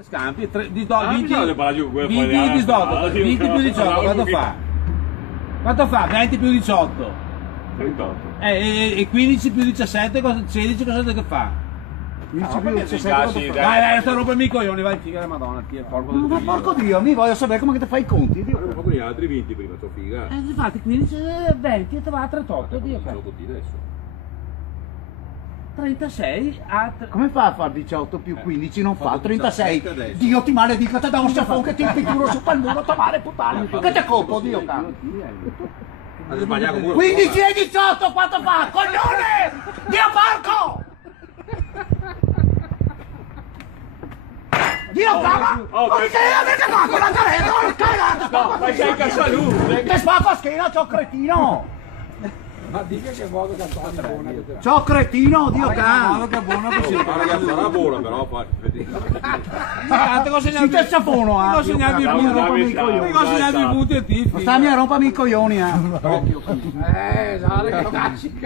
Scampi, 20 più 18, quanto fa? Quanto fa? 20 più 18? 38. E 15 più 17, 16, cosa che fa? 15 più 17, quanto fa? Dai, sto rompendo i coglioni, vai, figa la madonna, Ma porco Dio, mi voglio sapere come che ti fai i conti, Dio. Ma con gli altri 20 prima, sto figa. Infatti 15, 20, e te va a 38, Dio. Sono tutti adesso. 36 a... Come fa a fare 18 più 15? Non fa 36. 17 adesso. Dio ti maledica, te da un sciafone che ti pitturo su quel muro, tomare puttana. Che te colpo, Dio caro. Ha sbagliato pure. 15 e 18, quanto fa? Coglione! Dio porco! Dio caro! Ma che avete fatto con la caretta? No, ma sei in casa lui! Che spacco a schiena, ciò cretino! Ma dica che modo che fa buona che te. Ciò cretino, Dio caro! che buona così. Ragazzi, sarà buona però, poi. Si te sciafono, Ti ho segnato i punti, ti ho segnato i punti e ti. Stammi a rompermi i coglioni, Dai, che classica.